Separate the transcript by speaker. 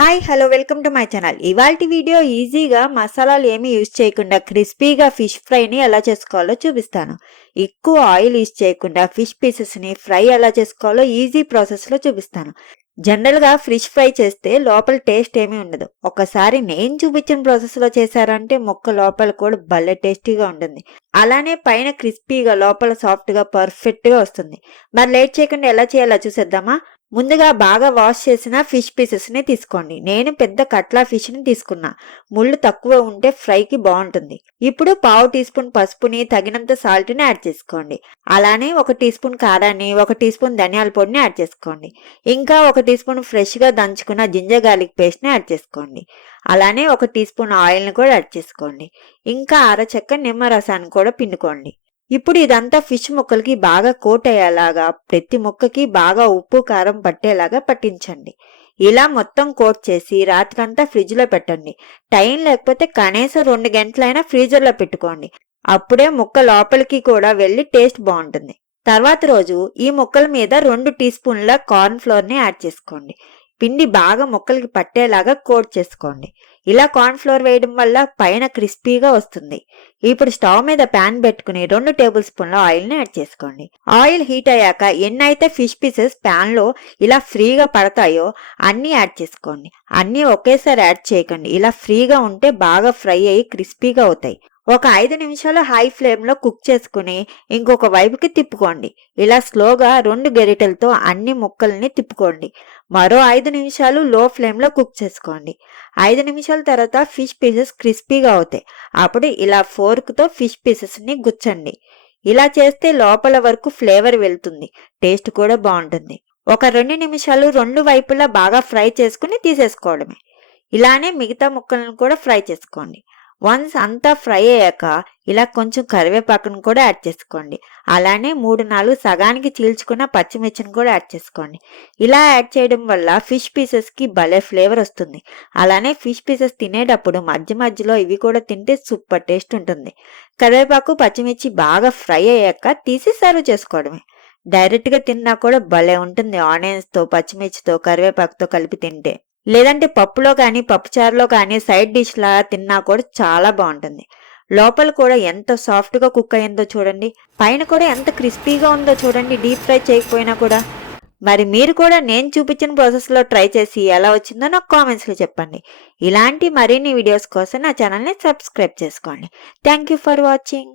Speaker 1: Hi hello welcome to my channel. ఇవాల్టి video ఈజీగా మసాలాలు ఏమీ యూజ్ చేయకుండా క్రిస్పీగా ఫిష్ ఫ్రైని ఎలా చేసుకోవాలో చూపిస్తాను. ఎక్కువ ఆయిల్ యూజ్ చేయకుండా ఫిష్ పీసెస్ని ఫ్రై ఎలా చేసుకోవాలో ఈజీ ప్రాసెస్లో చూపిస్తాను. జనరల్గా ఫిష్ ఫ్రై చేస్తే లోపల టేస్ట్ ఏమీ ఉండదు. ఒకసారి నేను చూపించిన ప్రాసెస్లో చేశారంటే మొక్క లోపల కూడా భలే టేస్టీగా ఉంటుంది. అలానే పైన క్రిస్పీగా లోపల సాఫ్ట్గా పర్ఫెక్ట్గా వస్తుంది. మరి లేట్ చేయకుండా ఎలా చేయాలో చూసేద్దామా? ముందుగా బాగా వాష్ చేసిన ఫిష్ పీసెస్ని తీసుకోండి. నేను పెద్ద కట్లా ఫిష్ని తీసుకున్నా. ముళ్ళు తక్కువ ఉంటే ఫ్రైకి బాగుంటుంది. ఇప్పుడు పావు టీ స్పూన్ పసుపుని తగినంత సాల్ట్ని యాడ్ చేసుకోండి. అలానే ఒక టీ స్పూన్ కారాన్ని ఒక టీ స్పూన్ ధనియాల పొడిని యాడ్ చేసుకోండి. ఇంకా ఒక టీ స్పూన్ ఫ్రెష్గా దంచుకున్న జింజర్ గార్లిక్ పేస్ట్ని యాడ్ చేసుకోండి. అలానే ఒక టీ స్పూన్ ఆయిల్ని కూడా యాడ్ చేసుకోండి. ఇంకా అరచెక్క నిమ్మరసాన్ని కూడా పిండుకోండి. ఇప్పుడు ఇదంతా ఫిష్ ముక్కలకి బాగా కోట్ అయ్యేలాగా ప్రతి ముక్కకి బాగా ఉప్పు కారం పట్టేలాగా పట్టించండి. ఇలా మొత్తం కోట్ చేసి రాత్రంతా ఫ్రిడ్జ్లో పెట్టండి. టైం లేకపోతే కనీసం రెండు గంటలైనా ఫ్రీజర్లో పెట్టుకోండి. అప్పుడే ముక్క లోపలికి కూడా వెళ్ళి టేస్ట్ బాగుంటుంది. తర్వాత రోజు ఈ ముక్కల మీద రెండు టీ స్పూన్ల కార్న్ ఫ్లోర్ని యాడ్ చేసుకోండి. పిండి బాగా ముక్కలకి పట్టేలాగా కోట్ చేసుకోండి. ఇలా కార్న్ ఫ్లోర్ వేయడం వల్ల పైన క్రిస్పీగా వస్తుంది. ఇప్పుడు స్టవ్ మీద ప్యాన్ పెట్టుకుని రెండు టేబుల్ స్పూన్ల ఆయిల్ని యాడ్ చేసుకోండి. ఆయిల్ హీట్ అయ్యాక ఎన్నైతే ఫిష్ పీసెస్ ప్యాన్లో ఇలా ఫ్రీగా పడతాయో అన్నీ యాడ్ చేసుకోండి. అన్నీ ఒకేసారి యాడ్ చేయకండి. ఇలా ఫ్రీగా ఉంటే బాగా ఫ్రై అయ్యి క్రిస్పీగా అవుతాయి. ఒక ఐదు నిమిషాలు హై ఫ్లేమ్లో కుక్ చేసుకుని ఇంకొక వైపుకి తిప్పుకోండి. ఇలా స్లోగా రెండు గెరిటెలతో అన్ని ముక్కల్ని తిప్పుకోండి. మరో ఐదు నిమిషాలు లో ఫ్లేమ్లో కుక్ చేసుకోండి. ఐదు నిమిషాల తర్వాత ఫిష్ పీసెస్ క్రిస్పీగా అవుతాయి. అప్పుడు ఇలా ఫోర్క్తో ఫిష్ పీసెస్ని గుచ్చండి. ఇలా చేస్తే లోపల వరకు ఫ్లేవర్ వెళ్తుంది. టేస్ట్ కూడా బాగుంటుంది. ఒక రెండు నిమిషాలు రెండు వైపులా బాగా ఫ్రై చేసుకుని తీసేసుకోవడమే. ఇలానే మిగతా ముక్కలను కూడా ఫ్రై చేసుకోండి. వన్స్ అంతా ఫ్రై అయ్యాక ఇలా కొంచెం కరివేపాకును కూడా యాడ్ చేసుకోండి. అలానే మూడు నాలుగు సగానికి చీల్చుకున్న పచ్చిమిర్చిని కూడా యాడ్ చేసుకోండి. ఇలా యాడ్ చేయడం వల్ల ఫిష్ పీసెస్కి భలే ఫ్లేవర్ వస్తుంది. అలానే ఫిష్ పీసెస్ తినేటప్పుడు మధ్య మధ్యలో ఇవి కూడా తింటే సూపర్ టేస్ట్ ఉంటుంది. కరివేపాకు పచ్చిమిర్చి బాగా ఫ్రై అయ్యాక తీసి సర్వ్ చేసుకోవడమే. డైరెక్ట్గా తిన్నా కూడా భలే ఉంటుంది ఆనియన్స్తో పచ్చిమిర్చితో కరివేపాకుతో కలిపి తింటే. లేదంటే పప్పులో కానీ పప్పుచారులో కానీ సైడ్ డిష్ లాగా తిన్నా కూడా చాలా బాగుంటుంది. లోపల కూడా ఎంత సాఫ్ట్గా కుక్ అయిందో చూడండి. పైన కూడా ఎంత క్రిస్పీగా ఉందో చూడండి డీప్ ఫ్రై చేయకపోయినా కూడా. మరి మీరు కూడా నేను చూపించిన ప్రాసెస్లో ట్రై చేసి ఎలా వచ్చిందో నాకు కామెంట్స్లో చెప్పండి. ఇలాంటి మరిన్ని వీడియోస్ కోసం నా ఛానల్ని సబ్స్క్రైబ్ చేసుకోండి. Thank you for watching